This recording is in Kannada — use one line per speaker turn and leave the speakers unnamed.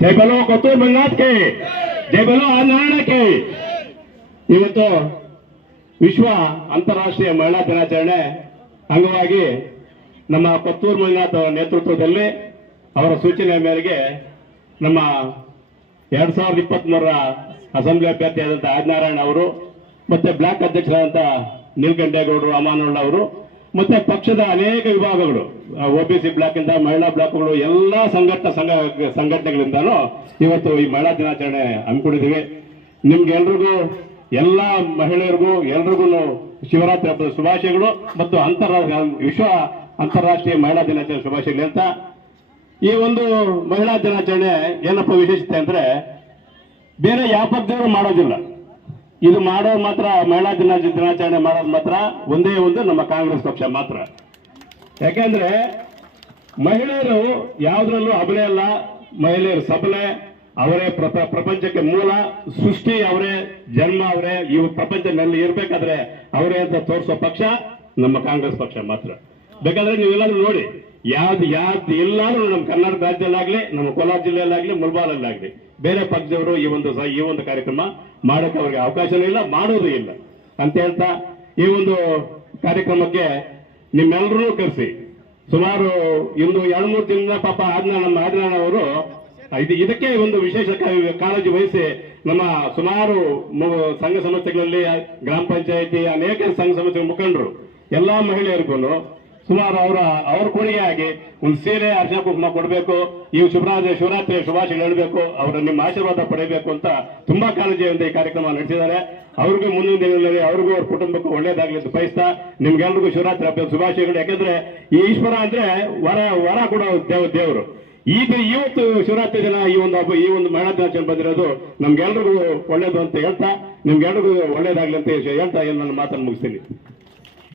ಜೈ ಬಲೋ ಕೊತ್ತೂರು ಮಂಜುನಾಥ್ಗೆ ಜೈ ಬಲೋ ನಾರಾಯಣಕ್ಕೆ ಇವತ್ತು ವಿಶ್ವ ಅಂತಾರಾಷ್ಟ್ರೀಯ ಮಹಿಳಾ ದಿನಾಚರಣೆ ಅಂಗವಾಗಿ ನಮ್ಮ ಕೊತ್ತೂರು ಮಂಜುನಾಥ್ ನೇತೃತ್ವದಲ್ಲಿ ಅವರ ಸೂಚನೆ ಮೇರೆಗೆ ನಮ್ಮ ಎರಡ್ ಸಾವಿರದ ಇಪ್ಪತ್ತ್ ಮೂರರ ಅಸೆಂಬ್ಲಿ ಅಭ್ಯರ್ಥಿಯಾದಂಥ ಆದಿನಾರಾಯಣ ಅವರು ಮತ್ತೆ ಬ್ಲಾಕ್ ಅಧ್ಯಕ್ಷರಾದಂಥ ನೀಲಕಂಠೇಗೌಡರು ಅಮಾನುಳ್ಳ ಅವರು ಮತ್ತೆ ಪಕ್ಷದ ಅನೇಕ ವಿಭಾಗಗಳು ಒ ಬಿ ಸಿ ಬ್ಲಾಕ್ ಇಂದ ಮಹಿಳಾ ಬ್ಲಾಕ್ಗಳು, ಎಲ್ಲಾ ಸಂಘಟ ಸಂಘ ಸಂಘಟನೆಗಳಿಂದಲೂ ಇವತ್ತು ಈ ಮಹಿಳಾ ದಿನಾಚರಣೆ ಹಮ್ಮಿಕೊಂಡಿದ್ದೀವಿ. ನಿಮ್ಗೆ ಎಲ್ರಿಗೂ, ಎಲ್ಲಾ ಮಹಿಳೆಯರಿಗೂ, ಎಲ್ರಿಗೂ ಶಿವರಾತ್ರಿ ಹಬ್ಬದ ಶುಭಾಶಯಗಳು ಮತ್ತು ಅಂತಾರಾಷ್ಟ್ರೀಯ ವಿಶ್ವ ಅಂತಾರಾಷ್ಟ್ರೀಯ ಮಹಿಳಾ ದಿನಾಚರಣೆ ಶುಭಾಶಯಗಳು ಅಂತ ಈ ಒಂದು ಮಹಿಳಾ ದಿನಾಚರಣೆ ಏನಪ್ಪ ವಿಶೇಷತೆ ಅಂದ್ರೆ, ಬೇರೆ ಯಾವ ಪಕ್ಷದವರು ಮಾಡೋದಿಲ್ಲ. ಇದು ಮಾಡೋದು ಮಾತ್ರ, ಮಹಿಳಾ ದಿನ ದಿನಾಚರಣೆ ಮಾಡೋದು ಮಾತ್ರ, ಒಂದೇ ಒಂದು ನಮ್ಮ ಕಾಂಗ್ರೆಸ್ ಪಕ್ಷ ಮಾತ್ರ. ಯಾಕೆಂದ್ರೆ, ಮಹಿಳೆಯರು ಯಾವುದ್ರಲ್ಲೂ ಅಬಲೆ ಅಲ್ಲ, ಮಹಿಳೆಯರು ಸಬಲೆ, ಅವರೇ ಪ್ರಪ- ಪ್ರಪಂಚಕ್ಕೆ ಮೂಲ, ಸೃಷ್ಟಿ ಅವರೇ, ಜನ್ಮ ಅವರೇ ಈ ಪ್ರಪಂಚದಲ್ಲಿ ಇರಬೇಕಾದ್ರೆ ಅವರೇ ಅಂತ ತೋರಿಸೋ ಪಕ್ಷ ನಮ್ಮ ಕಾಂಗ್ರೆಸ್ ಪಕ್ಷ ಮಾತ್ರ. ಬೇಕಾದ್ರೆ ನೀವೆಲ್ಲರೂ ನೋಡಿ. ಯಾವ್ದು ಯಾವ್ದು ಎಲ್ಲಾದ್ರೂ ನಮ್ಮ ಕರ್ನಾಟಕ ರಾಜ್ಯದಲ್ಲಾಗ್ಲಿ ನಮ್ಮ ಕೋಲಾರ ಜಿಲ್ಲೆಯಲ್ಲಾಗ್ಲಿ ಮುಲ್ಬಾಲಲ್ಲಾಗ್ಲಿ ಬೇರೆ ಪಕ್ಷದವರು ಈ ಒಂದು ಈ ಒಂದು ಕಾರ್ಯಕ್ರಮ ಮಾಡೋಕೆ ಅವ್ರಿಗೆ ಅವಕಾಶನೂ ಇಲ್ಲ, ಮಾಡೋದು ಇಲ್ಲ. ಅಂತ ಹೇಳ್ತಾ, ಈ ಒಂದು ಕಾರ್ಯಕ್ರಮಕ್ಕೆ ನಿಮ್ಮೆಲ್ಲರೂ ಕರೆಸಿ. ಸುಮಾರು ಇಂದು ಎರಡು ಮೂರು ದಿನದ ಪಾಪ ಆದ್ನ ನಮ್ಮ ಆದಿನಾರಾಯಣ ಅವರು, ಇದು ಇದಕ್ಕೆ ಒಂದು ವಿಶೇಷ ಕಾಳಜಿ ವಹಿಸಿ ನಮ್ಮ ಸುಮಾರು ಸಂಘ ಸಂಸ್ಥೆಗಳಲ್ಲಿ, ಗ್ರಾಮ ಪಂಚಾಯಿತಿ, ಅನೇಕ ಸಂಘ ಸಂಸ್ಥೆಗಳ ಮುಖಂಡರು, ಎಲ್ಲಾ ಮಹಿಳೆಯರಿಗೂ ಸುಮಾರು ಅವರ, ಅವ್ರ ಆಗಿ ಒಂದು ಸೀರೆ ಅರ್ಜನ ಕುಂಕುಮ ಕೊಡಬೇಕು ಈ ಶಿವರಾಜ ಶಿವರಾತ್ರಿ ಶುಭಾಶಯ ಹೇಳಬೇಕು, ಅವರ ನಿಮ್ಮ ಆಶೀರ್ವಾದ ಪಡೆಯಬೇಕು ಅಂತ ತುಂಬಾ ಕಾಳಜಿಯಿಂದ ಈ ಕಾರ್ಯಕ್ರಮ ನಡೆಸಿದ್ದಾರೆ. ಅವ್ರಿಗೂ ಮುಂದಿನ ದಿನಗಳಲ್ಲಿ ಅವ್ರಿಗೂ ಅವ್ರ ಕುಟುಂಬಕ್ಕೂ ಒಳ್ಳೇದಾಗಲಿ ಅಂತ ಬಯಸ್ತಾ ನಿಮ್ಗೆಲ್ರಿಗೂ ಶಿವರಾತ್ರಿ ಹಬ್ಬದ ಶುಭಾಶಯಗಳು. ಯಾಕಂದ್ರೆ ಈ ಈಶ್ವರ ಅಂದ್ರೆ ವರ ವರ ಕೂಡ ದೇವ, ದೇವರು. ಈಗ ಇವತ್ತು ಶಿವರಾತ್ರಿ ದಿನ ಈ ಒಂದು ಹಬ್ಬ, ಈ ಒಂದು ಮಹಿಳಾ ದಿನಾಚರಣೆ ಬಂದಿರೋದು ನಮ್ಗೆಲ್ರಿಗೂ ಒಳ್ಳೇದು ಅಂತ ಹೇಳ್ತಾ, ನಿಮ್ಗೆಲ್ರಿಗೂ ಒಳ್ಳೇದಾಗ್ಲಿ ಅಂತ ಹೇಳ್ತಾ, ಏನು ನನ್ನ ಮಾತನ್ನು ಮುಗಿಸ್ತೀನಿ.